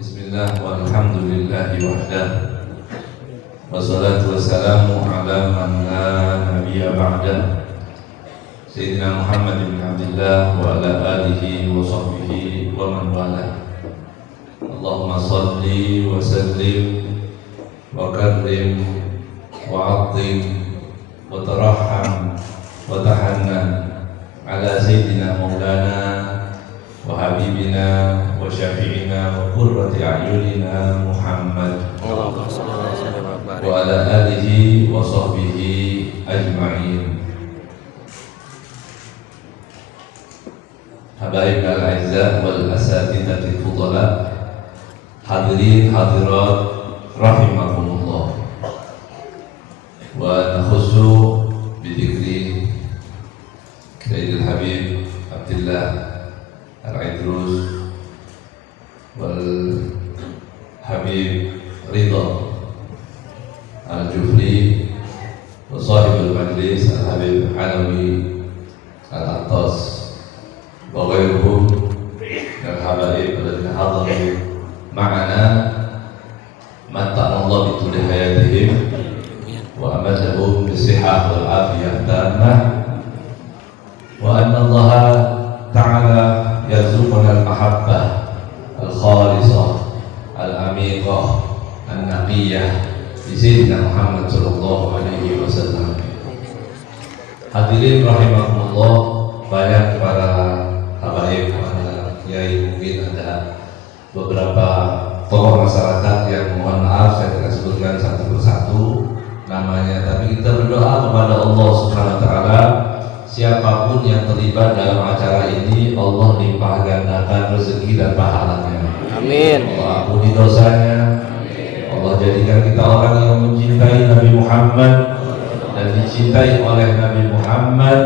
Bismillah walhamdulillahi wahdah wassalatu wassalamu ala man la nabiyya ba'dah Sayyidina Muhammad bin Abdullah wa ala alihi wa sahbihi wa man wala. Allahumma salli wa sallim wa karrim wa azim wa tarahham wa tahannan ala Sayyidina Maulana wa habibina wa syafi'ina wa qurrati a'yunina Muhammad wa ala alihi wa sahbihi ajma'in. Habaib al-a'izzah wal asatidatil fudala, hadirin hadirat rahimakumullah. Wa nakhussu bidikri Sayyidil Habib Abdullah Al-Idrus wal Habib Ridha Al-Jufri wa sahibul majlis Al-Habib Alawi Al-Attas wa ghairuhum dan habaib alladhina hadaru ma'ana matta'allahu bi tuli hayatihim wa amadahum bisihah wal afiyah tamah wa anna Allah ta'ala yarzuquna al-mahabbah al-khalisah al-amiqah an-naqiyah di Sayyidina Muhammad sallallahu alaihi wasallam. Hadirin rahimakumullah, banyak para habaib, para kiai, mungkin ada beberapa tokoh masyarakat yang mohon maaf saya tidak sebutkan satu persatu namanya, tapi kita berdoa kepada Allah Subhanahu wa taala, siapapun yang terlibat dalam acara ini Allah limpah gandakan rezeki dan pahalanya. Amin. Allah ampuni dosanya. Amin. Allah jadikan kita orang yang mencintai Nabi Muhammad dan dicintai oleh Nabi Muhammad,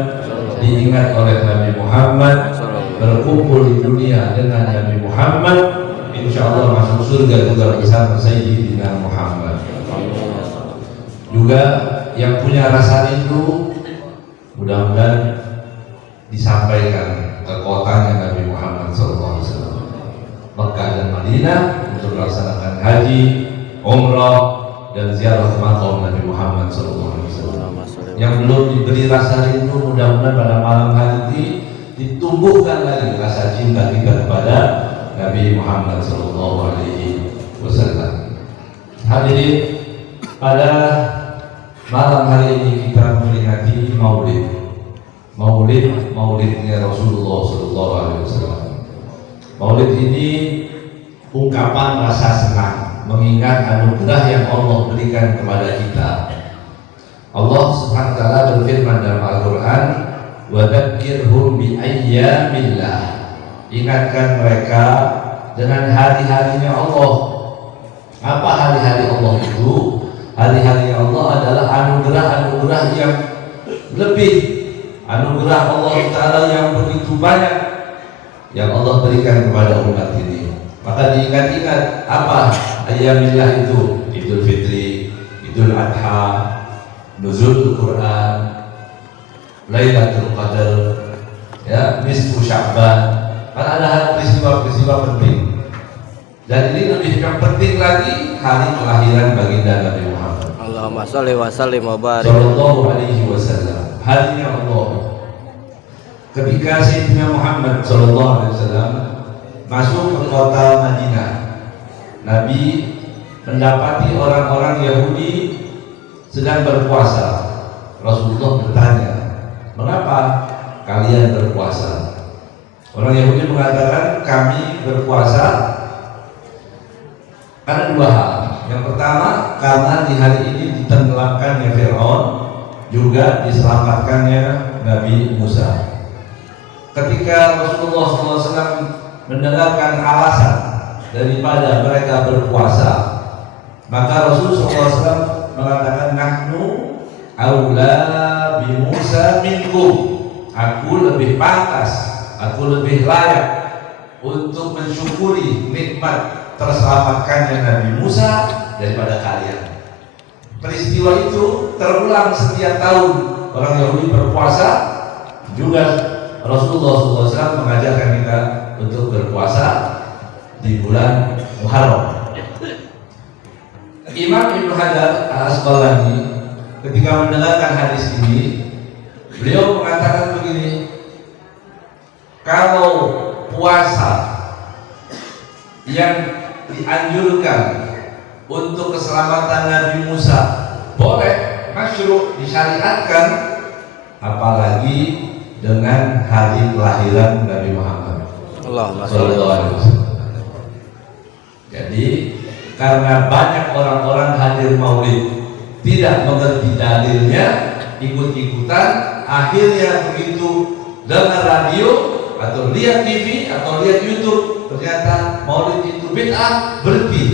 diingat oleh Nabi Muhammad, berkumpul di dunia dengan Nabi Muhammad, insya Allah masuk surga juga bersama Sayyidina Muhammad. Juga yang punya rasa rindu, mudah-mudahan disampaikan ke kotanya Nabi Muhammad SAW, Mekah dan Madinah, untuk melaksanakan haji, umrah, dan ziarah ke makam Nabi Muhammad SAW. Yang belum diberi rasa rindu, mudah-mudahan pada malam hari ini ditumbuhkan lagi rasa cinta kita kepada Nabi Muhammad SAW. Hadirin, pada malam hari ini kita memperingati Maulidnya Rasulullah SAW. Maulid ini ungkapan rasa senang mengingat anugerah yang Allah berikan kepada kita. Allah Subhanahu wa taala berfirman dalam Al-Qur'an, "Wa dzakkirhum bi ayyamillah." Ingatkan mereka dengan hari-harinya Allah. Apa hari-hari Allah itu? Hari-hari Allah adalah anugerah-anugerah yang lebih, anugerah Allah Ta'ala yang begitu banyak yang Allah berikan kepada umat ini. Maka diingat-ingat apa ayyamillah itu? Idul Fitri, Idul Adha, Nuzul Quran, Lailatul Qadar, ya, nisfu Sya'ban. Kan ada peristiwa-peristiwa penting. Dan ini lebih yang penting lagi hari kelahiran baginda Nabi Muhammad. Allahumma sholli wa sallim wa barik sallallahu alaihi wasallam. Harinya Allah. Ketika Sayyidina Muhammad sallallahu alaihi wasallam masuk ke kota Madinah, Nabi mendapati orang-orang Yahudi sedang berpuasa. Rasulullah bertanya, "Mengapa kalian berpuasa?" Orang Yahudi mengatakan, "Kami berpuasa karena dua hal. Yang pertama, karena di hari ini ditenggelamkannya Fir'aun, juga diselamatkannya Nabi Musa." Ketika Rasulullah SAW mendengarkan alasan daripada mereka berpuasa, maka Rasulullah SAW mengatakan, "Nahnu aula bi Musa minkum." Aku lebih pantas, aku lebih layak untuk mensyukuri nikmat terselamatkannya Nabi Musa daripada kalian. Peristiwa itu terulang setiap tahun. Orang Yahudi berpuasa, juga Rasulullah SAW mengajarkan kita untuk berpuasa di bulan Muharram. Imam Ibnu Hajar Al-Asqalani ketika mendengarkan hadis ini, beliau mengatakan begini, kalau puasa yang dianjurkan untuk keselamatan Nabi Musa boleh, masyru', disyariatkan, apalagi dengan hari kelahiran Nabi Muhammad sallallahu alaihi wasallam. Jadi karena banyak orang-orang hadir maulid tidak mengerti dalilnya, ikut-ikutan, akhirnya begitu dengar radio atau lihat TV atau lihat YouTube ternyata maulid itu bid'ah, berhenti,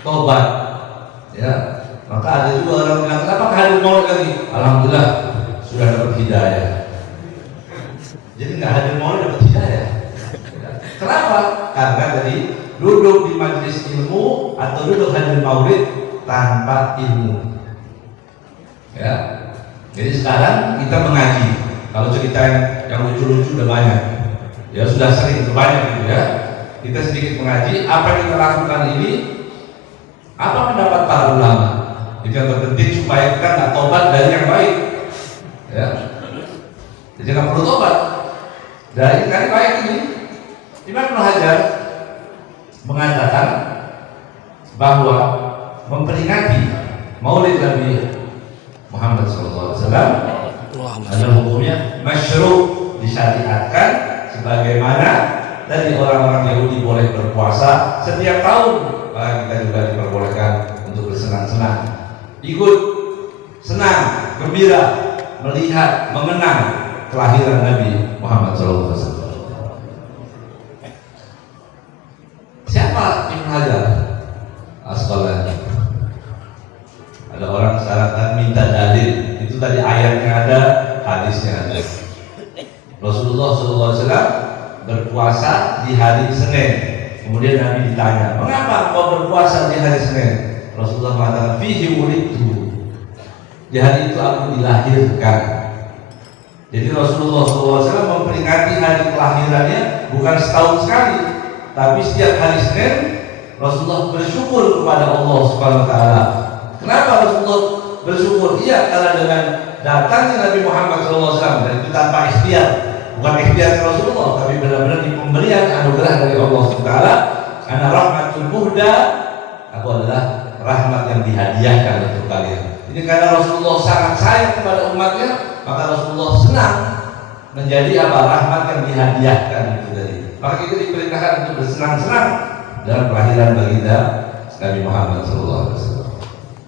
tobat. Ya, maka ada juga orang bilang, kenapa hadir maulid lagi? Alhamdulillah sudah dapat hidayah. Jadi nggak hadir maulid dapat hidayah. Kenapa? Karena tadi duduk di majelis ilmu atau duduk hadir maulid tanpa ilmu. Ya, jadi sekarang kita mengaji. Kalau cerita yang lucu-lucu udah banyak, ya sudah sering banyak gitu ya. Kita sedikit mengaji. Apa yang kita lakukan ini, apa pendapat para ulama? Itu yang terpenting supaya kita nggak tobat dari yang baik. Ya, jadi nggak perlu tobat dari yang baik ini. Imam Ibnu Hajar mengatakan bahwa memperingati Maulid Nabi Muhammad SAW adalah hukumnya masyru', disyariatkan, sebagaimana dari orang-orang Yahudi boleh berpuasa setiap tahun, maka kita juga diperbolehkan untuk bersenang-senang, ikut senang, gembira, melihat, mengenang kelahiran Nabi Muhammad SAW. Siapa Ibnu Hajar Asqalani? Ada orang sekarang kan minta dalil. Itu tadi ayatnya ada, hadisnya ada. Rasulullah SAW berpuasa di hari Senin. Kemudian Nabi ditanya, mengapa kau berpuasa di hari Senin? Rasulullah mengatakan, fihi wulidtu. Di hari itu aku dilahirkan. Jadi Rasulullah SAW memperingati hari kelahirannya bukan setahun sekali, tapi setiap hari Senin Rasulullah bersyukur kepada Allah Subhanahu wa taala. Kenapa Rasulullah bersyukur? Iya, karena dengan datangnya Nabi Muhammad SAW, dan itu tanpa ikhtiar, bukan ikhtiar Rasulullah, tapi benar-benar di pemberian anugerah dari Allah SWT. Karena rahmatul muhda, aku adalah rahmat yang dihadiahkan untuk kalian. Ini karena Rasulullah sangat sayang kepada umatnya, maka Rasulullah senang menjadi apa? Rahmat yang dihadiahkan itu tadi. Maka kita diperintahkan untuk bersenang-senang dalam kelahiran baginda Nabi Muhammad SAW.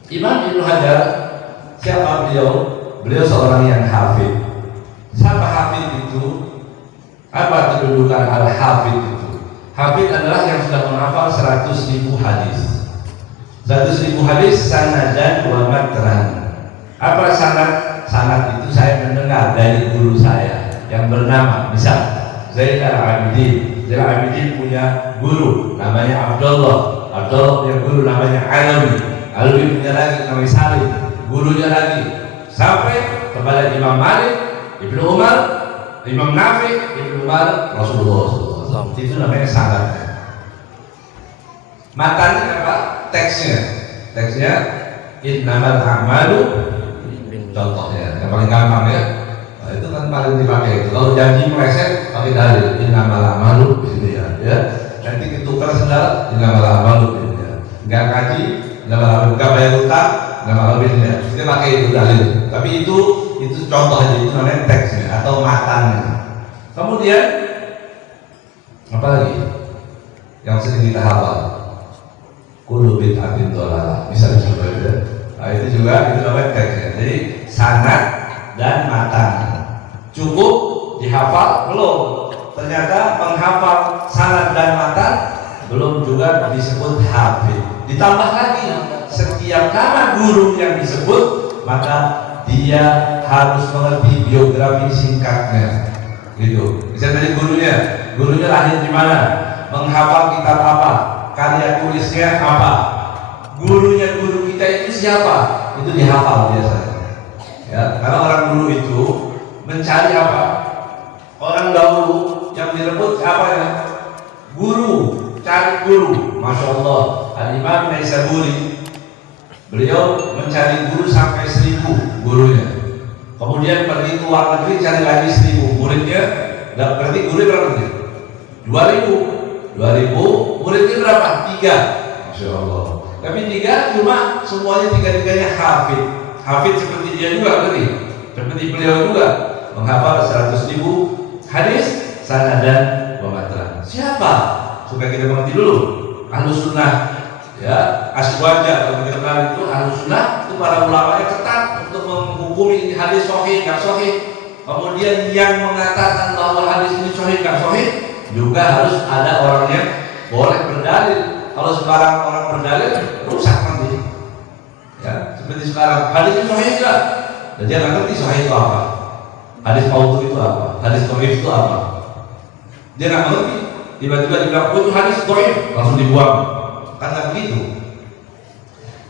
Imam Ibnu Hajar, siapa beliau? Beliau seorang yang hafid. Siapa hafid itu? Apa kedudukan al-hafid itu? Hafid adalah yang sudah menghafal 100.000 hadis. 100.000 hadis sanadan wa matran. Apa sanad? Sanad itu saya mendengar dari guru saya yang bernama, misal Zaid al-Abidin. Zaid al-Abidin punya guru namanya Abdullah. Abdullah punya guru namanya Alawi. Lalu punya lagi namanya Salim, gurunya lagi, sampai kepada Imam Malik, Ibnu Umar, Imam Nafi, Ibnu Umar, Rasulullah SAW. Itu namanya sanad. Matanya apa? Teksnya innamal a'malu, contohnya yang paling gampang ya. Nah, itu kan paling dipakai itu. Kalau janji meleset pakai dalil innamal a'malu gitu ya. Nanti ketukar sendal innamal a'malu gitu ya. Enggak kaji nggak bayar utang, nggak malah bisnya. Kita pakai itu dalil. Tapi itu contoh aja, itu namanya teksnya atau matanya. Kemudian apa lagi yang sering kita hafal? Kullu bid'atin dhalalah, misalnya seperti itu. Nah, itu juga itu namanya teksnya. Jadi sanad dan matan cukup dihafal belum? Ternyata menghafal sanad dan matan belum juga disebut hafid. Ditambah lagi, setiap nama guru yang disebut, maka dia harus mengerti biografi singkatnya. Gitu. Misalnya dari gurunya lahir di mana, menghafal kitab apa, karya tulisnya apa, gurunya guru kita itu siapa, itu dihafal biasanya. Ya, karena orang dulu itu mencari apa? Orang dahulu yang direbut apa ya? Guru, cari guru. Masya Allah, Al-Imam Naisaburi, beliau mencari guru sampai 1000 gurunya. Kemudian pergi ke luar negeri cari lagi 1000 muridnya. Dan berarti gurunya berapa nih? 2000 muridnya berapa? 3. Masya Allah. Tapi 3 cuma semuanya tiga-tiganya hafid. Hafid seperti dia juga berarti. Seperti beliau juga menghafal 100.000 hadis sanad dan matan. Siapa? Supaya kita mengerti dulu. Ahlus sunnah, ya, aswaja kalau kita kenal itu ahlus sunnah itu para ulama yang ketat untuk menghukumi ini hadis sahih nggak sahih. Kemudian yang mengatakan bahwa hadis ini sahih nggak sahih juga harus ada orang yang boleh berdalil. Kalau sembarang orang berdalil rusak nanti. Ya, seperti sekarang hadis ini sahih enggak? Dan dia nggak ngerti sahih itu apa. Hadis maudhu itu apa? Hadis dhaif itu apa? Dia nggak ngerti. Tiba-tiba dibilang, oh itu hadis dhaif, langsung dibuang. Kan nggak begitu.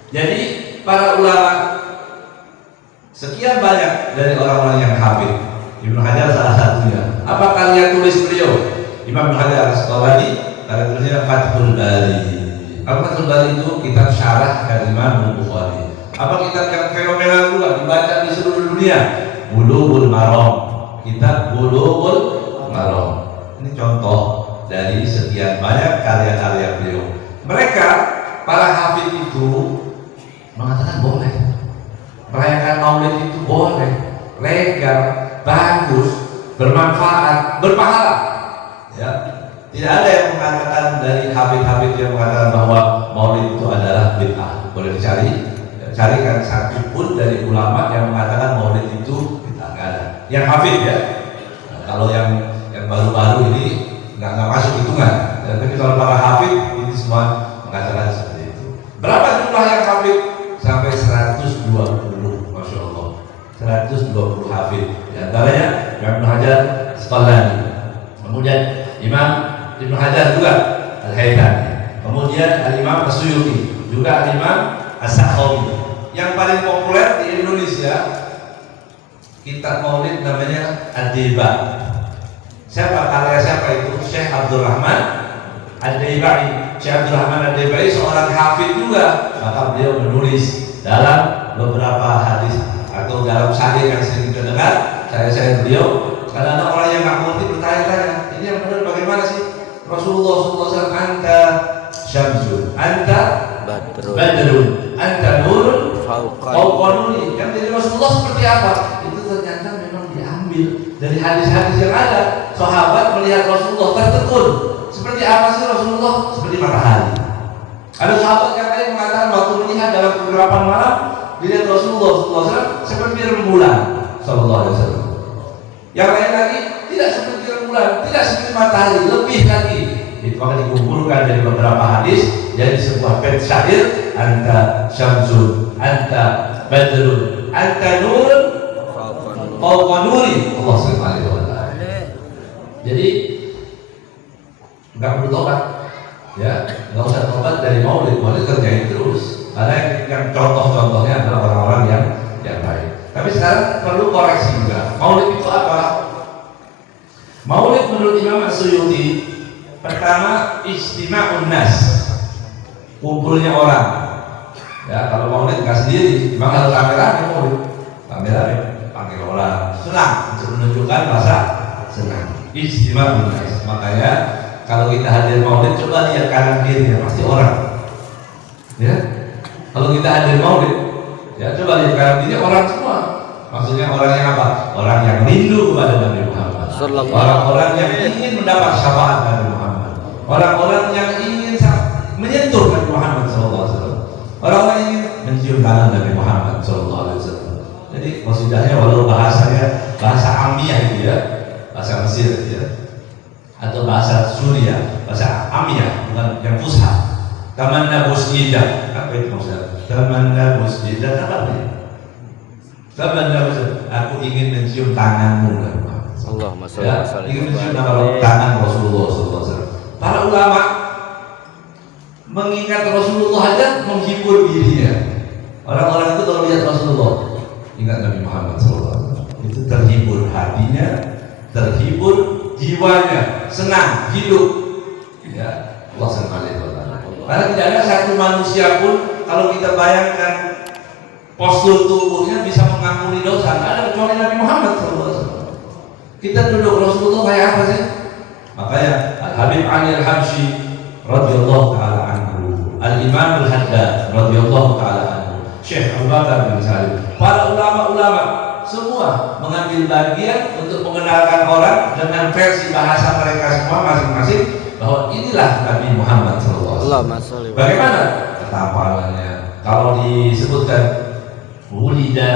Jadi para ulama sekian banyak dari orang-orang yang hafid. Ibnu Hajar salah satunya. Apa kalian tulis beliau? Imam Ibnu Hajar Al-Asqalani, kalian tulisnya Fathul Bari. Al-Fathul Bari itu kitab syarah dari Imam Bukhari. Apa kitab yang fenomenal juga dibaca di seluruh dunia? Bulughul Maram. Kitab Bulughul Maram. Ini contoh dari sekian banyak karya-karya beliau. Mereka para hafid itu mengatakan boleh merayakan maulid itu boleh, legal, bagus, bermanfaat, berpahala. Ya, tidak ada yang mengatakan dari hafid-hafid yang mengatakan bahwa maulid itu adalah bid'ah. Boleh dicari, ya, carikan satu pun dari ulama yang mengatakan maulid itu bid'ah. Nggak ada. Yang hafid ya. Nah, kalau yang baru-baru ini nggak masuk hitungan. Tapi kalau para hafid ini semua mengatakan seperti itu. Berapa jumlah yang hafid? Sampai 120, Masya Allah. 120 hafid. Di antaranya Imam Ibnu Hajar Asqalani. Kemudian Imam Ibnu Hajar juga Al-Haythami. Kemudian Al-Imam As-Suyuti, juga Al-Imam As-Sakhawi. Yang paling populer di Indonesia kitab maulid namanya Ad-Diba. Siapa karya siapa itu? Syekh Abdul Rahman Ad-Daibai. Syekh Abdul Rahman Ad-Daibai seorang hafid juga, maka beliau menulis dalam beberapa hadis atau dalam syair yang sering kita dengar, saya beliau. Karena ada orang yang nggak mengerti bertanya-tanya, ini yang benar bagaimana sih? Rasulullah SAW, anta syamsun, anta badrun, anta nurun, fauqa nuri. Yang dari Rasulullah seperti apa? Itu ternyata memang diambil dari hadis-hadis yang ada. Sahabat melihat Rasulullah tertekun. Seperti apa sih Rasulullah? Seperti matahari. Ada sahabat yang lain mengatakan waktu melihat dalam kegelapan malam, dilihat Rasulullah SAW seperti rembulan Sallallahu Alaihi Wasallam. Yang lain lagi tidak seperti rembulan, tidak seperti matahari, lebih lagi. Itu akan dikumpulkan dari beberapa hadis jadi sebuah bait syair, anta syamsun, anta badrun, anta nurun, fauqa nuri. Allah Subhanahu wa taala. Jadi nggak perlu tobat, ya, nggak usah tobat dari maulid kerjain terus. Karena yang contoh-contohnya adalah orang-orang yang baik. Tapi sekarang perlu koreksi juga. Maulid itu apa? Maulid menurut Imam As-Suyuti, pertama istima'un nas, kumpulnya orang. Ya, kalau maulid nggak sendiri, memang harus rame-rame maulid, rame-rame, panggil orang, senang untuk menunjukkan rasa senang. Istima'un nas. Makanya kalau kita hadir maulid, coba lihat kanan kirinya, pasti orang. Ya, kalau kita hadir maulid, ya coba lihat kanan kirinya orang semua. Maksudnya orang yang apa? Orang yang rindu kepada Nabi Muhammad. Orang-orang yang ingin mendapat syafaat Nabi Muhammad. Orang-orang yang ingin menyentuh Nabi Muhammad SAW. Orang-orang yang ingin mencium tangan Nabi Muhammad SAW. Jadi maksudnya walau bahasanya bahasa Amiyah gitu ya, bahasa Mesir gitu ya, atau bahasa Suriah, bahasa Amiyah, bukan yang Fusha. Tamanna busjidah, apa itu maksudnya? Tamanna busjidah apa ini? Tamanna busjidah, aku ingin mencium tanganmu, Allah ya, ingin mencium tangan Rasulullah SAW. Para ulama mengingat Rasulullah aja menghibur dirinya. Orang-orang itu kalau lihat Rasulullah, ingat Nabi Muhammad SAW, itu terhibur hatinya, terhibur jiwanya, senang hidup. Ya, Allah SWT. Karena tidak ada satu manusia pun kalau kita bayangkan postur tubuhnya bisa mengampuni dosa, tidak ada kecuali Nabi Muhammad SAW. Kita duduk Rasulullah kayak apa sih? Makanya Al-Habib Ali Al-Habsyi radhiyallahu taala anhu, Al-Imam Al-Haddad radhiyallahu taala anhu, Syekh Abu Bakar bin Salim, para ulama-ulama semua mengambil bagian untuk mengenalkan orang dengan versi bahasa mereka semua masing-masing bahwa inilah Nabi Muhammad SAW. Bagaimana ketampalannya? Kalau disebutkan wulida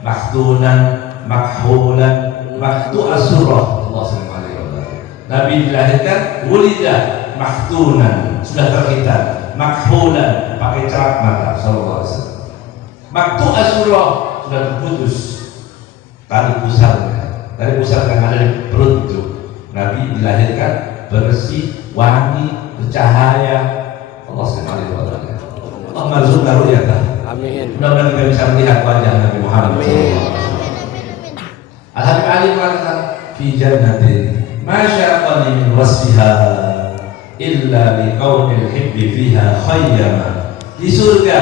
mahtunan makhulan mahtu asurah, Allah SWT. Nabi dilahirkan wulida mahtunan, sudah terhitan, makhulan pakai cerap mata, sallallahu alaihi wasallam. Maktu asurah sudah terputus tali pusarnya, tali pusar yang ada di perut itu. Nabi dilahirkan bersih, wangi, bercahaya. Allah SWT. Allah marzuqna ru'yatah. Amin. Mudah-mudahan kita bisa melihat wajah Nabi Muhammad. Amin. Al-Habib Ali mengatakan fi jannatin ma syaqani min wasfiha illa liqaunil hibbi fiha khayyama. Di surga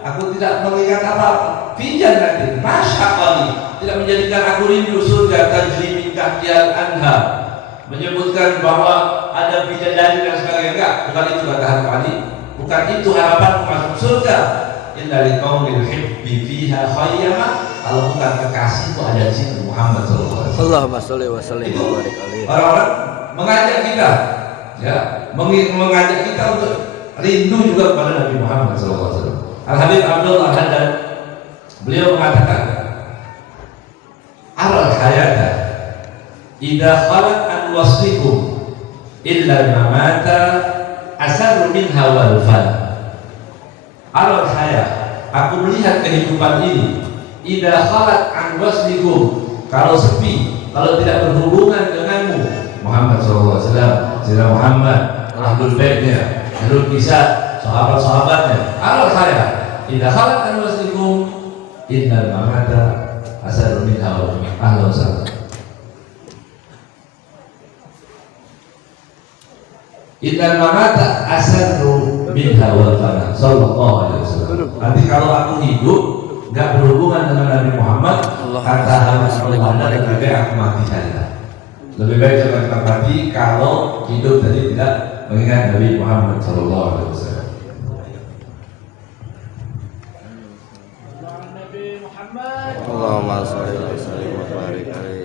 aku tidak melihat apa-apa. Fi jannatin ma syaqani, tidak menjadikan aku rindu surga. Tajri min tahtihal anhar, menyebutkan bahwa ada bidadari dan sebagainya. Enggak, bukan itu kata Habib Ali. Bukan itu harapan masuk surga. Inna liqaunil hibbi fiha khayyama, kalau bukan kekasih itu ada di sini Muhammad SAW. Allahumma sholli wa sallim wa barik alaihi. Orang-orang mengajak kita, ya, mengajak kita untuk rindu juga kepada Nabi Muhammad SAW. Al-Habib Abdullah Al-Haddad, beliau mengatakan, aral hayata idza khalat an wasfikum illa ma mata asar minha wal fan. Aral hayat, aku melihat kehidupan ini idza khalat an wasfikum, kalau sepi, kalau tidak berhubungan denganmu Muhammad SAW, Sayyidina Muhammad, Ahlul Baitnya, Ahlul Kisah, sahabat-sahabatnya. Aral hayat idza khalat an wasfikum innal mamata asar minha wal fan. Ahlan wasahlan. Innal mamata asarru minha wal fana, sallallahu alaihi wasallam. Nanti kalau aku hidup enggak berhubungan dengan Nabi Muhammad, kata Rasulullah, lebih baik aku mati saja. Lebih baik saya mati kalau hidup tadi tidak mengingat Nabi Muhammad sallallahu alaihi wasallam. Allahumma sholli wa sallim wa barik alaihi.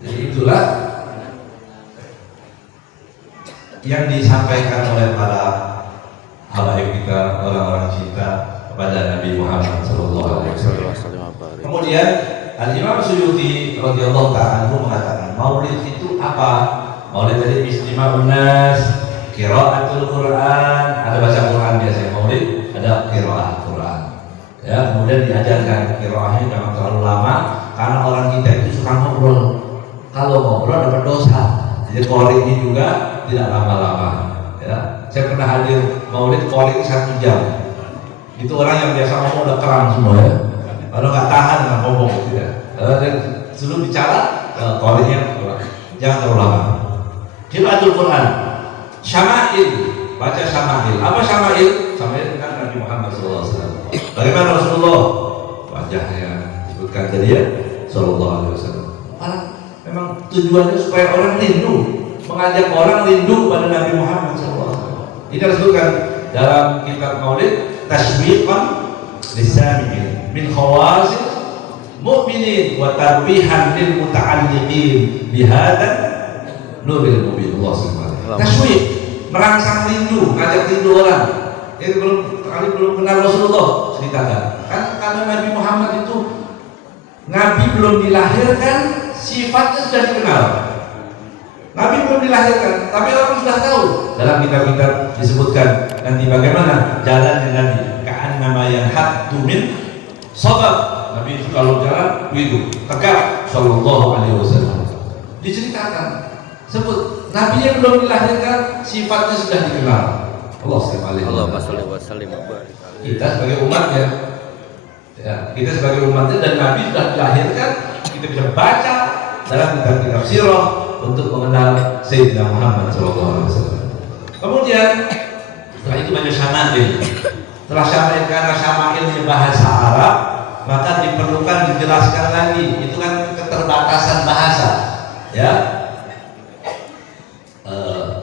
Jadi itulah yang disampaikan oleh para habaib kita, orang-orang cinta kepada Nabi Muhammad SAW. Kemudian Al-Imam Suyuti radhiyallahu ta'ala anhu mengatakan, maulid itu apa? Maulid tadi istima'un nas, qiraatul Quran, ada baca Quran biasanya maulid, ada qiraat Quran. Ya, kemudian diajarkan qiraahnya jangan terlalu lama karena orang kita itu suka ngobrol. Kalau ngobrol dapat dosa. Jadi qori ini juga tidak lama-lama. Ya, saya pernah hadir maulid qori 1 jam. Itu orang yang biasa ngomong udah keram semua ya. Kalau nggak tahan nggak ngomong tidak. Dan sebelum bicara qorinya jangan terlalu lama. Qiraatul Quran, syama'il, baca syama'il. Apa syama'il? Syama'il kan Nabi Muhammad SAW. Bagaimana Rasulullah? Wajahnya disebutkan tadi ya, Sallallahu Alaihi Wasallam. Memang tujuannya supaya orang rindu, mengajak orang rindu pada Nabi Muhammad SAW. Ini disebutkan dalam kitab Maulid, tashwiqan lisami'in min khawasil mu'minin wa tarbihan lil muta'alliqin bihadan nuril mubin. Allah SWT. Tashwiq, merangsang rindu, ngajak rindu orang. Ini belum kenal Rasulullah, ceritakan. Kan karena Nabi Muhammad itu Nabi belum dilahirkan, sifatnya sudah dikenal. Nabi belum dilahirkan, tapi orang sudah tahu. Dalam kitab-kitab disebutkan nanti bagaimana jalannya Nabi. Ka'annama yanhattu min sabab. Nabi itu kalau jalan begitu tegak sallallahu alaihi wasallam. Diceritakan, sebut Nabi yang belum dilahirkan sifatnya sudah dikenal. Allahumma sholli wa sallim wa barik. Kita sebagai umatnya, ya, kita sebagai umatnya dan Nabi sudah dilahirkan, kita bisa baca dalam kitab-kitab sirah untuk mengenal Sayyidina Muhammad SAW. Kemudian setelah itu banyak syama'il. Setelah syama'il, karena syama'ilnya bahasa Arab, maka diperlukan dijelaskan lagi. Itu kan keterbatasan bahasa, ya.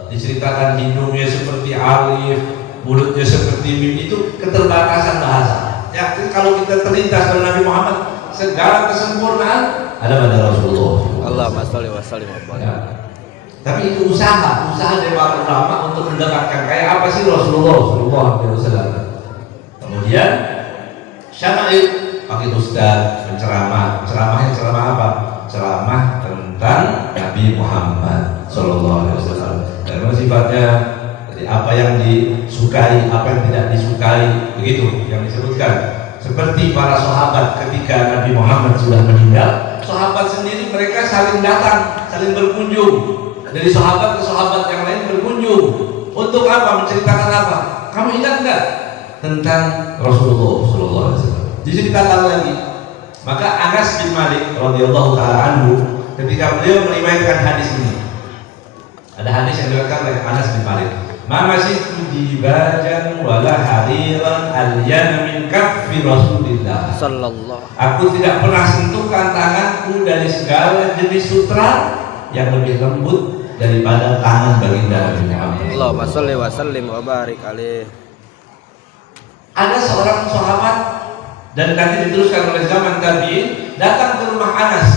Diceritakan hidungnya seperti alif, mulutnya seperti mim, itu keterbatasan bahasa. Ya, kalau kita terlintas pada Nabi Muhammad, segala kesempurnaan ada pada Rasulullah. Allahumma sholli wa sallim wa barik. Ya. Tapi itu usaha dari para ulama untuk mendapatkan kayak apa sih Rasulullah SAW. Kemudian syama'il, pakai ustaz menceramah. Ceramahnya ceramah apa? Ceramah tentang Nabi Muhammad SAW. Dan sifatnya, jadi apa yang disukai, apa yang tidak disukai, begitu yang disebutkan. Seperti para sahabat ketika Nabi Muhammad sudah meninggal, sahabat sendiri mereka saling datang, saling berkunjung. Dari sahabat ke sahabat yang lain berkunjung. Untuk apa? Menceritakan apa? Kamu ingat enggak tentang Rasulullah SAW? Diceritakan lagi. Maka Anas bin Malik radhiyallahu taala anhu ketika beliau meriwayatkan hadis ini, ada hadis yang diriwayatkan oleh Anas bin Malik. Ma masitu dibajan wala hariran alyan min kaffi Rasulillah Sallallahu. Aku tidak pernah sentuhkan tanganku dari segala jenis sutra yang lebih lembut daripada tangan baginda Nabi Muhammad. Allahumma sholli wa sallim wa barik alaihi. Ada seorang sahabat dan nanti diteruskan oleh zaman tabi'in datang ke rumah Anas.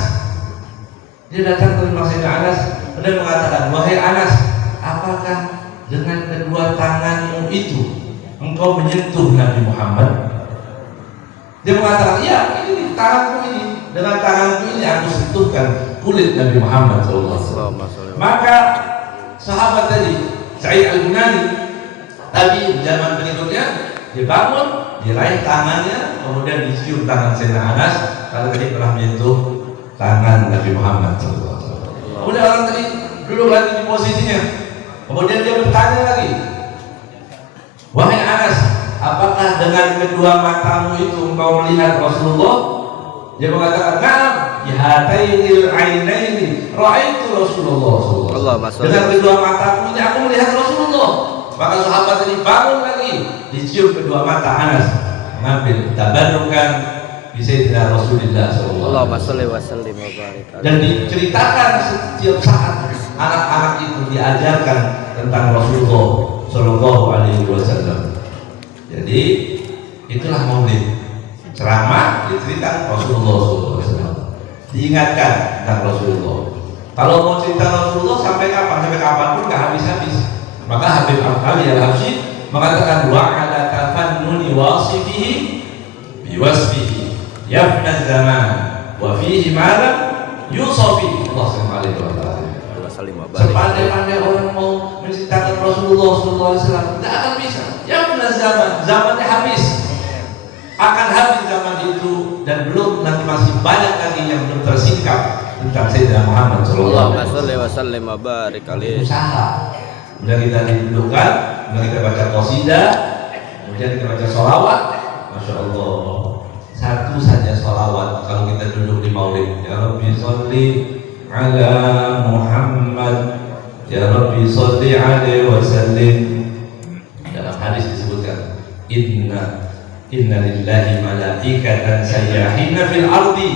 Dia datang ke rumah Sayyidina Anas dan mengatakan, wahai Anas, apakah dengan kedua tanganmu itu engkau menyentuh Nabi Muhammad? Dia mengatakan, iya, ini tanganku ini, dengan tanganku ini aku sentuhkan kulit Nabi Muhammad SAW. Maka sahabat tadi Sa'id Al-Bunani tadi zaman berikutnya dia bangun, dia raih tangannya, kemudian dicium tangan Sayyidina Anas karena tadi pernah menyentuh tangan Nabi Muhammad SAW. Kemudian orang tadi duduk lagi di posisinya. Kemudian dia bertanya lagi, wahai Anas, apakah dengan kedua matamu itu engkau melihat Rasulullah? Dia mengatakan, na'am, bihatainil ainaini ra'aitu Rasulullah SAW. Dengan kedua mataku ini aku melihat Rasulullah. Maka sahabat tadi bangun lagi, dicium kedua mata Anas, mengambil tabarrukan bi sayyidina Rasulullah SAW. Allahumma sholli wa sallim wa barik. Dan diceritakan setiap saat anak-anak itu diajarkan tentang Rasulullah Sallallahu Alaihi Wasallam. Jadi itulah maulid, ceramah diceritakan Rasulullah Sallallahu Alaihi Wasallam, diingatkan tentang Rasulullah. Kalau mau cerita Rasulullah sampai kapan pun nggak habis-habis. Maka Habib Al-Ali Al-Habsyi mengatakan wa ala tafannuni wasifihi biwasfihi yafna zaman wa fihi malam yusofi. Allah Subhanahu wa ta'ala. Sepandai-pandai orang mau menceritakan Rasulullah SAW tidak akan bisa. Yafna zaman, zamannya habis. Akan habis zaman itu dan belum, nanti masih banyak lagi yang belum tersingkap tentang Sayyidina Muhammad SAW. Allahumma sholli wa sallim wa barik alaihi. Usaha. Kemudian kita didudukkan, kemudian kita baca qasidah, kemudian kita baca sholawat. Masya Allah, satu saja sholawat kalau kita duduk di maulid. Ya Rabbi sholli ala Muhammad, ya Rabbi sholli alaihi wa sallim. Dalam hadis disebutkan, inna lillahi malaikatan sayyahina fil ardi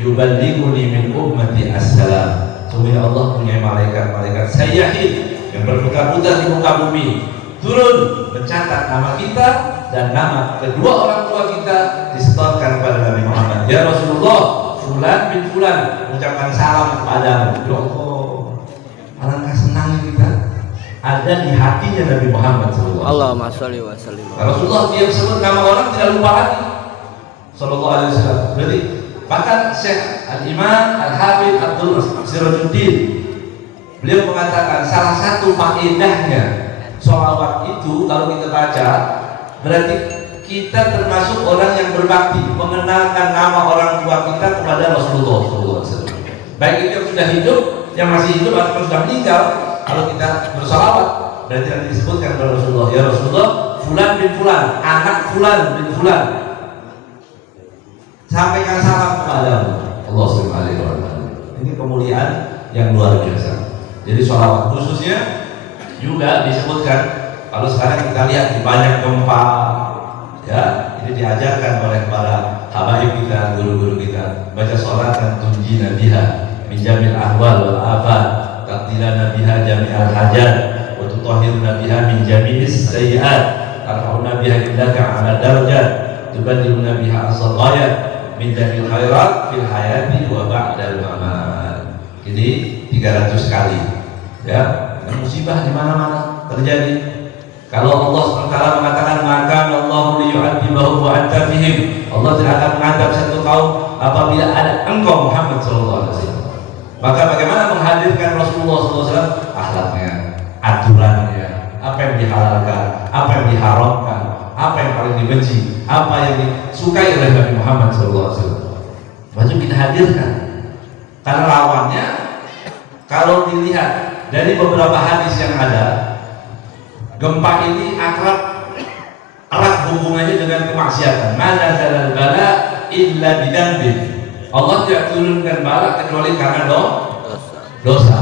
yuballighuni min ummati assalam. Sungguh Allah punya malaikat-malaikat sayyahin yang berputar-putar di muka bumi, turun mencatat nama kita dan nama kedua orang tua kita disetorkan kepada Nabi Muhammad. Ya Rasulullah, fulan bin fulan mengucapkan salam kepadamu. Ya Allah, alangkah senangnya kita ada di hatinya Nabi Muhammad SAW. Allahumma sholli wa sallim. Rasulullah dia sebut nama orang tidak lupa lagi. Sallallahu alaihi wasallam. Berarti bahkan Syekh Al-Imam Al-Habib Abdul Sirajuddin Beliau mengatakan salah satu faedahnya sholawat itu kalau kita baca berarti kita termasuk orang yang berbakti, mengenalkan nama orang tua kita kepada Rasulullah SAW. Baik itu yang sudah hidup, yang masih hidup atau sudah meninggal. Kalau kita bersolawat berarti nanti disebutkan kepada Rasulullah, ya Rasulullah, fulan bin fulan, anak fulan bin fulan, sampaikan salam kepadamu. Allah SWT. Ini kemuliaan yang luar biasa. Jadi sholawat khususnya juga disebutkan. Kalau sekarang kita lihat di banyak gempa, ya ini diajarkan oleh para habaib kita, guru-guru kita, baca sholat dan tunji nabiha min jamil ahwal wal afat, taqdilana biha jami'al hajat, wa tutahhiruna biha min jami'is sayyi'at, tarfa'una biha indaka 'ala darajat, tubaddiluna biha as-saghayat min jamil khairat fil hayati wa ba'dal mamat. Ini 300 kali. Ya, musibah di mana-mana terjadi. Kalau Allah SWT mengatakan maka Allah liyu'adzibahum wa anta fihim, Allah tidak akan mengadab satu kaum apabila ada engkau Muhammad SAW. Maka bagaimana menghadirkan Rasulullah SAW? Akhlaknya, aturannya, apa yang dihalalkan, apa yang diharamkan, apa yang paling dibenci, apa yang disukai oleh Nabi Muhammad SAW. Wajib kita hadirkan. Karena lawannya kalau dilihat dari beberapa hadis yang ada, gempa ini akrab erat hubungannya dengan kemaksiatan. Mana zalal bala illa bidambin. Allah tidak turunkan bala kecuali karena dosa.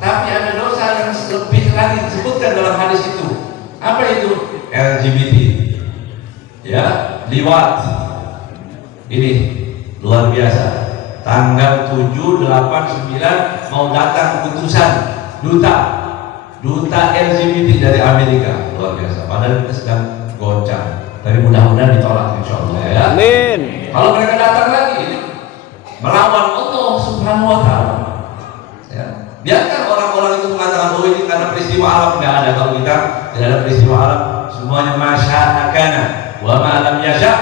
Tapi ada dosa yang lebih lagi disebutkan dalam hadis itu. Apa itu? LGBT, ya, liwat. Ini luar biasa. Tanggal 7, 8, 9 mau datang putusan duta LGBT dari Amerika, luar biasa. Padahal kita sedang goncang, tapi mudah-mudahan ditolak insya Allah ya. Amin. Kalau mereka datang lagi ini melawan Allah Subhanahu Wa Taala. Ya. Biarkan orang-orang itu mengatakan oh ini karena peristiwa alam, nggak ada. Kalau kita tidak ada peristiwa alam, semuanya masya'akana wa ma lam yasha'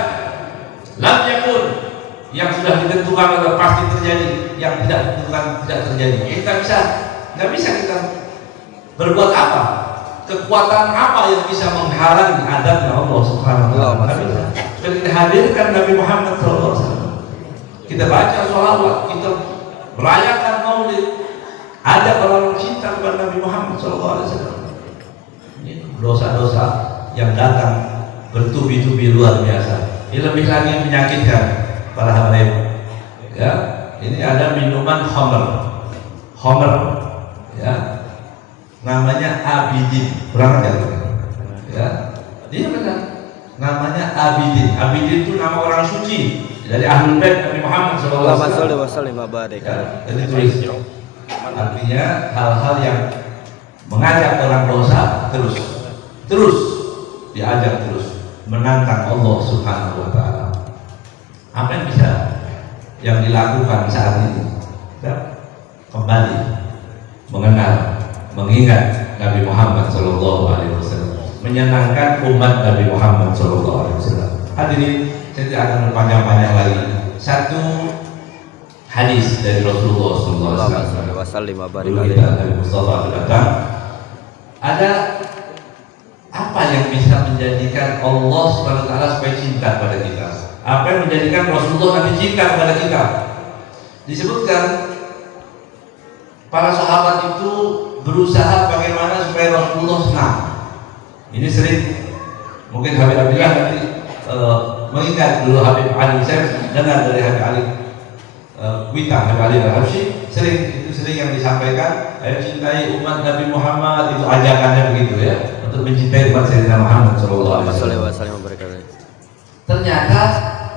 lam yakun. Yang sudah ditentukan adalah pasti terjadi, yang tidak ditentukan tidak terjadi. Kita nggak bisa kita berbuat apa? Kekuatan apa yang bisa menghalangi adabnya Allah Subhanahu wa Ta'ala? Sudah kita hadirkan Nabi Muhammad SAW. Kita baca sholawat, kita merayakan maulid. Ada orang cinta kepada Nabi Muhammad SAW. Ini dosa-dosa yang datang bertubi-tubi luar biasa. Ini lebih lagi menyakitkan para habaib. Ya, ini ada minuman homer, ya, namanya Abidin, kurang ajar, ya, dia benar, namanya Abidin. Abidin itu nama orang suci dari Ahlul Bait Nabi Muhammad SAW. Jadi tulis, artinya hal-hal yang mengajak orang dosa terus diajak terus menantang Allah Subhanahu Wa Taala. Apa yang bisa yang dilakukan saat ini? Ya, kembali mengenal, mengingat Nabi Muhammad SAW, menyenangkan umat Nabi Muhammad SAW. Hadirin, saya tidak akan berpanjang-panjang lagi. Satu hadis dari Rasulullah SAW. Nabi Mustafa datang. Ada apa yang bisa menjadikan Allah SWT supaya cinta pada kita? Apa yang menjadikan Rasulullah Nabi cinta kepada kita? Disebutkan para sahabat itu berusaha bagaimana supaya Rasulullah senang. Ini sering mungkin Habib Abdillah nanti mengingat dulu Habib Ali. Saya dengar dari Habib Ali Habib Ali Al-Habsyi sering yang disampaikan, ayo cintai umat Nabi Muhammad, itu ajakannya begitu ya, untuk mencintai umat Sayyidina Muhammad SAW. Ternyata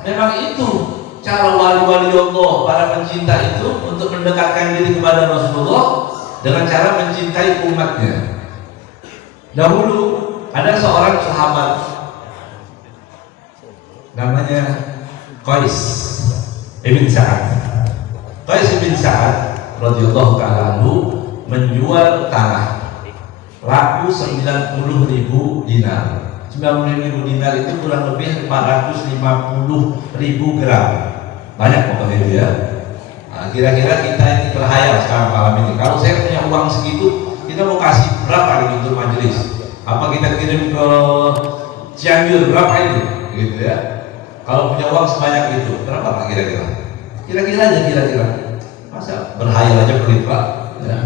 memang itu cara wali-wali Allah, para pencinta itu untuk mendekatkan diri kepada Rasulullah dengan cara mencintai umatnya. Dahulu ada seorang sahabat namanya Qais ibn Sa'ad. Qais ibn Sa'ad radhiyallahu ta'ala anhu menjual tanah laku 90.000 dinar. 90.000 dinar itu kurang lebih 450.000 gram. Banyak pokoknya itu ya. Nah, kira-kira kita ini berhayal sekarang malam ini. Kalau saya punya uang segitu, kita mau kasih berapa ini untuk majelis? Apa kita kirim ke Cianjur berapa ini? Gitu ya. Kalau punya uang sebanyak itu, berapa Pak kira-kira? Kira-kira aja kira-kira. Masa berhayal aja pelit Pak? Ya.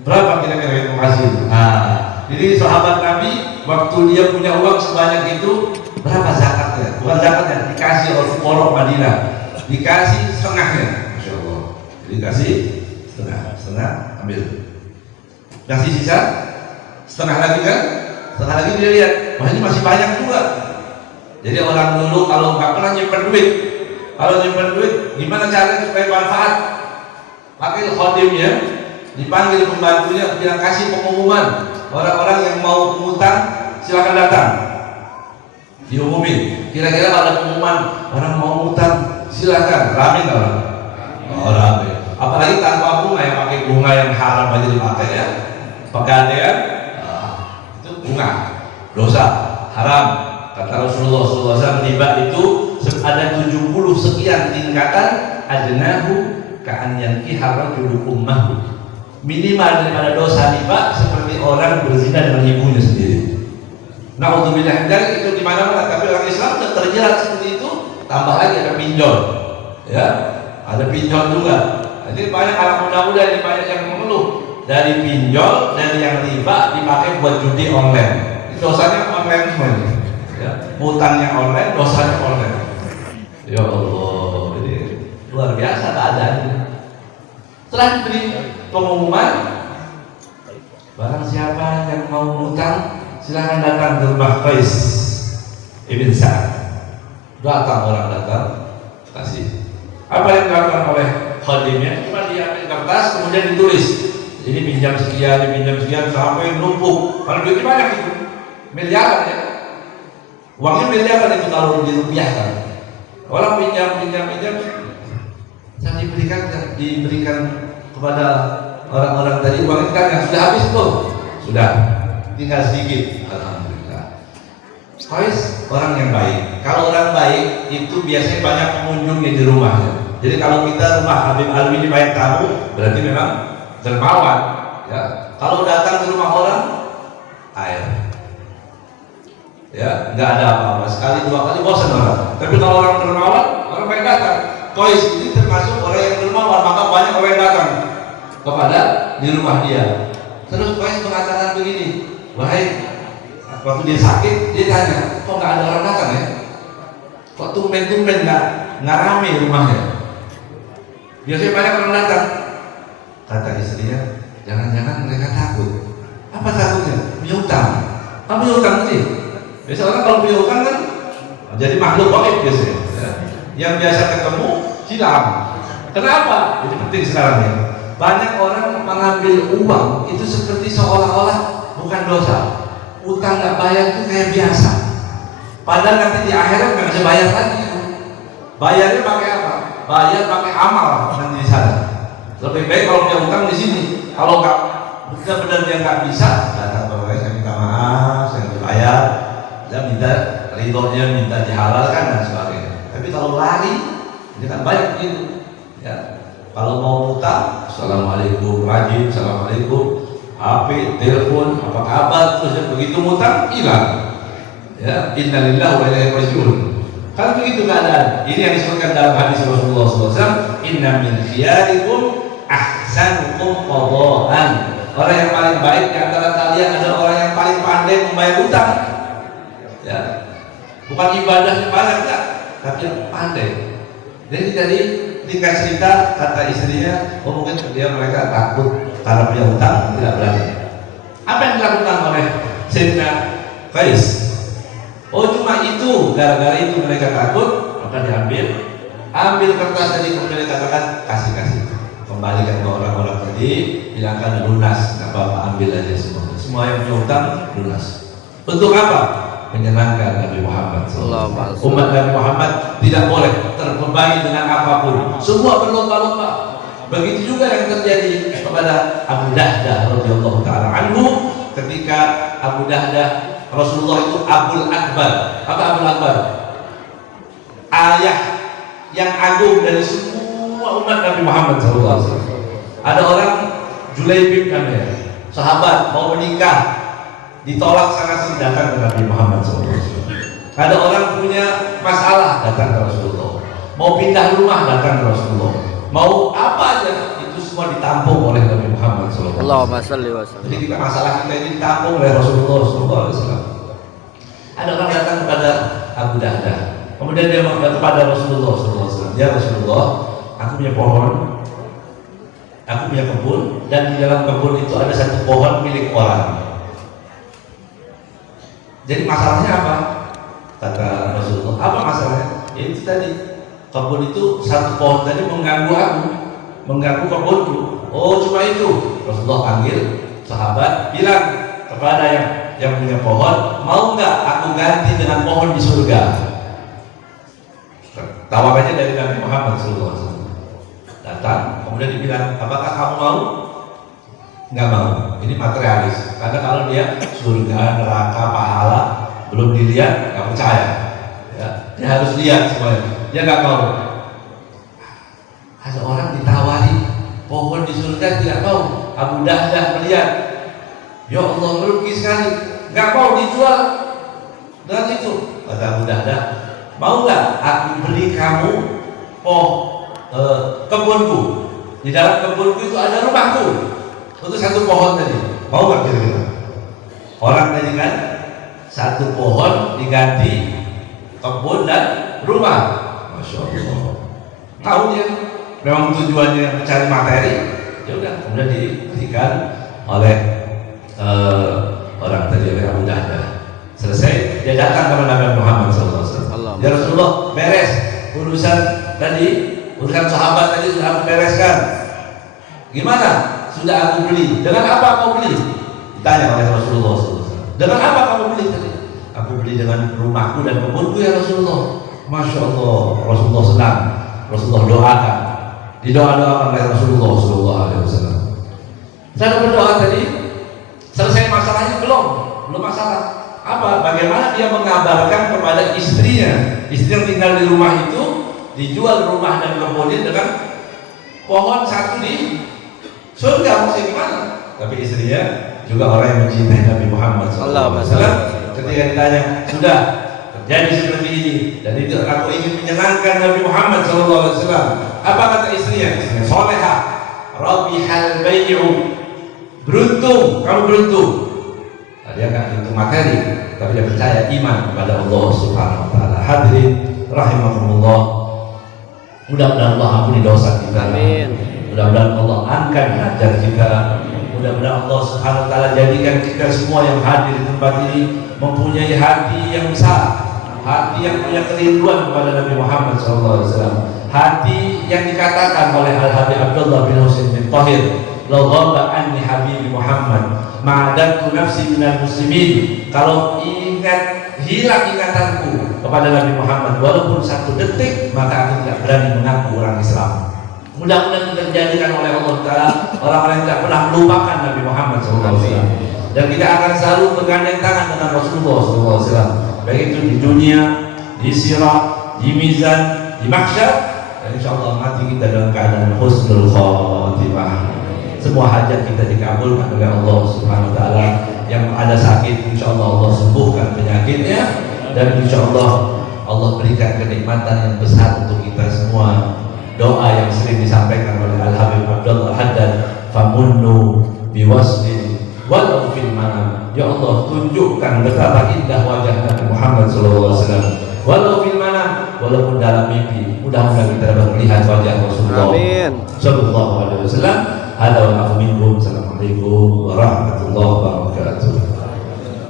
Berapa kira-kira yang mau kasih? Nah, jadi sahabat Nabi waktu dia punya uang sebanyak itu, berapa zakatnya? Bukan zakatnya, dikasih oleh fuqara Madinah. Dikasih setengahnya, Masya Allah. Dikasih setengah ambil. Kasih sisa, setengah lagi kan? Setengah lagi dia lihat, wah ini masih banyak juga. Jadi orang dulu kalau nggak pernah nyimpen duit, kalau nyimpen duit, gimana caranya supaya manfaat? Pakai khodimnya, dipanggil pembantunya, bilang kasih pengumuman, orang-orang yang mau ngutang silakan datang. Diumumin, kira-kira ada pengumuman orang mau ngutang silakan, rame nggak orang? Oh, rame. Apalagi tanpa bunga, yang pakai bunga yang haram aja dipakai ya. Pegadaian, itu bunga, dosa, haram. Kata Rasulullah SAW, riba itu ada 70 sekian tingkatan, adnahu ka'an yankihar rajulu ummahu. Minimal daripada dosa riba seperti orang berzina dengan ibunya sendiri. Na'udzubillah dari itu di mana-mana, tapi orang Islam sudah terjerat seperti itu. Tambah lagi ada pinjol, ya, ada pinjol juga. Jadi banyak anak muda-muda ini banyak yang mengeluh dari pinjol, dari yang riba dipakai buat judi online. Dosanya online semuanya, ya. Hutangnya online, dosanya online. Ya Allah, ini luar biasa keadaannya. Setelah diberi pengumuman, barang siapa yang mau ngutang silakan datang ke rumah Qais Ibn Sa'ad. Datang orang datang, kasih. Apa yang dilakukan oleh khadimnya? Cuma diambil kertas kemudian ditulis. Ini pinjam sekian, sampai numpuk. Kalau duitnya banyak itu, miliaran ya. Uangnya miliaran itu kalau dirupiahkan. Orang pinjam, saya diberikan kepada orang-orang tadi uang itu kan yang sudah habis tuh, sudah tinggal sedikit. Alhamdulillah. Qais orang yang baik. Kalau orang baik itu biasanya banyak pengunjungnya di rumahnya. Jadi kalau kita rumah Habib Alwi ini banyak tamu, berarti memang dermawan. Ya. Kalau datang ke rumah orang, air. Ya, nggak ada apa-apa. Sekali dua kali bosan orang. Tapi kalau orang dermawan, orang banyak datang. Qais ini termasuk orang yang dermawan, maka banyak orang yang datang kepada di rumah dia. Terus Qais mengatakan begini, wahai, waktu dia sakit, dia tanya, kok nggak ada orang datang ya? Kok tumben-tumben nggak rame rumahnya? Biasanya banyak orang datang. Kata istrinya, jangan-jangan mereka takut. Apa takutnya? Punya utang. Kamu punya utang sih? Biasa orang kalau punya utang kan jadi makhluk gaib biasanya. Yang biasa ketemu silam. Kenapa? Ini penting sekarang ya. Banyak orang mengambil uang itu seperti seolah-olah bukan dosa. Utang nggak bayar itu kayak biasa. Padahal nanti di akhirat nggak bisa bayar lagi. Bayarnya pakai apa? Bayar pakai amal nanti di sana. Lebih baik kalau punya utang di sini. Kalau nggak benar-benar dia nggak bisa, datang ke saya minta maaf, saya bayar, dia minta ridhonya, minta dihalalkan dan sebagainya. Tapi kalau lari, dia kan banyak begitu. Ya. Kalau mau utang, assalamualaikum, rajin, assalamualaikum. HP, telepon, apa kabar, terus begitu mutang, hilang. Ya, innalillahi wa inna ilaihi raji'un. Kan begitu keadaan. Ini yang disebutkan dalam hadis Rasulullah SAW. Inna min khiyarikum ahsanukum qadaan. Orang yang paling baik di antara kalian adalah orang yang paling pandai membayar utang. Ya, bukan ibadahnya banyak enggak, tapi yang pandai. Jadi tadi tingkat cerita kata istrinya, oh mungkin mereka takut karena punya utang tidak berani. Apa yang dilakukan oleh Sayyidina Qais? Oh cuma itu, gara-gara itu mereka takut, maka ambil kertas tadi kemudian dikatakan kasih, kembalikan ke orang-orang tadi, bilangkan lunas, nggak apa-apa, ambil aja semua yang punya utang lunas. Untuk apa? Menyenangkan Nabi Muhammad. Umat Nabi Muhammad tidak boleh terbebani dengan apapun. Semua berlomba-lomba. Begitu juga yang terjadi kepada Abu Dahdah radhiyallahu taala anhu ketika Abu Dahdah Rasulullah itu Abul Akbar. Apa Abul Akbar? Ayah yang agung dari semua semua umat Nabi Muhammad SAW. Ada orang Julaibib namanya, sahabat mau menikah, ditolak sana sini, datang ke Nabi Muhammad SAW. Ada orang punya masalah, datang ke Rasulullah. Mau pindah rumah, datang ke Rasulullah. Mau apa aja, itu semua ditampung oleh Nabi Muhammad SAW. Allahumma salli wa sallim. Jadi masalah kita ini ditampung oleh Rasulullah SAW. Ada orang datang kepada Abu Dahdah, kemudian dia menghadap kepada Rasulullah SAW. Ya Rasulullah, aku punya pohon, aku punya kebun, dan di dalam kebun itu ada satu pohon milik orang. Jadi masalahnya apa? Kata Rasulullah, apa masalahnya? Ya itu tadi, kebun itu satu pohon tadi mengganggu aku, mengganggu kebunku. Oh cuma itu. Rasulullah panggil sahabat, bilang kepada yang punya pohon, mau nggak aku ganti dengan pohon di surga? Tawarannya dari Nabi Muhammad SAW. Datang, kemudian dibilang, apakah kamu mau? Nggak mau. Ini materialis. Karena kalau dia surga, neraka, pahala belum dilihat, nggak percaya. Ya, dia harus lihat semuanya. Dia nggak mau. Ada orang ditawari pohon di surga, tidak mau. Abu Dahdah melihat, ya Allah merugi sekali, nggak mau dijual dengan itu. Kata Abu Dahdah, mau nggak aku beli kamu kebunku? Di dalam kebunku itu ada rumahku. Untuk satu pohon tadi, mau nggak kira-kira? Orang tadi kan satu pohon diganti kebun dan rumah. Masya Allah. Tahu dia memang tujuannya mencari materi. Ya udah, kemudian diberikan oleh orang tadi, oleh Abu Dahdah. Selesai, dia datang kepada Nabi Muhammad SAW. Ya Rasulullah, beres urusan tadi, urusan sahabat tadi sudah aku bereskan. Gimana? Sudah aku beli. Dengan apa kau beli? Ditanya oleh Rasulullah SAW. Dengan apa kamu beli tadi? Aku beli dengan rumahku dan kebunku ya Rasulullah. Masya Allah, Rasulullah senang. Rasulullah doakan. Didoa-doakan oleh Rasulullah SAW. Saya berdoa tadi, selesai masalahnya belum masalah. Apa? Bagaimana dia mengabarkan kepada istrinya? Istri yang tinggal di rumah itu dijual rumah dan kebunnya dengan pohon satu di surga, mesti gimana? Tapi istrinya juga orang yang mencintai Nabi Muhammad SAW. Ketika ditanya, sudah terjadi seperti ini, dan itu aku ingin menyenangkan Nabi Muhammad SAW. Apa kata istrinya? Istrinya solehah. Rabihal bay'u. Beruntung, kamu beruntung. Dia nggak hitung materi, tapi dia percaya iman kepada Allah Subhanahu Wa Taala. Hadirin rahimahumullah. Mudah-mudahan Allah ampuni dosa kita. Amin. Mudah-mudahan Allah angkat derajat kita. Mudah-mudahan Allah Subhanahu Wa Taala jadikan kita semua yang hadir di tempat ini mempunyai hati yang besar, hati yang punya kerinduan kepada Nabi Muhammad SAW. Hati yang dikatakan oleh Al Habib Abdullah bin Husain bin Tahir, "Lau ghaba anni habibi Muhammad, ma'adattu nafsi minal muslimin." Kalau hilang ingatanku kepada Nabi Muhammad walaupun satu detik, maka aku tidak berani mengaku orang Islam. Mudah-mudahan kita dijadikan oleh Allah Ta'ala orang-orang yang tidak pernah melupakan Nabi Muhammad SAW. Dan kita akan selalu bergandeng tangan dengan Rasulullah SAW, baik itu di dunia, di sirat, di mizan, di mahsyar, dan insya Allah mati kita dalam keadaan husnul khatimah. Semua hajat kita dikabulkan oleh Allah Subhanahu Wa Taala. Yang ada sakit, insya Allah Allah sembuhkan penyakitnya, dan insya Allah Allah berikan kenikmatan yang besar untuk kita semua. Doa yang sering disampaikan oleh Al Habib Abdullah Haddad, famunnu biwasli walau fil manam. Ya Allah, tunjukkan betapa indah wajah Nabi Muhammad SAW walau fil manam, walaupun dalam mimpi. Mudah-mudahan kita dapat melihat wajah Rasulullah sallallahu alaihi wasallam. Hada wa minkum. Assalamualaikum warahmatullahi wabarakatuh.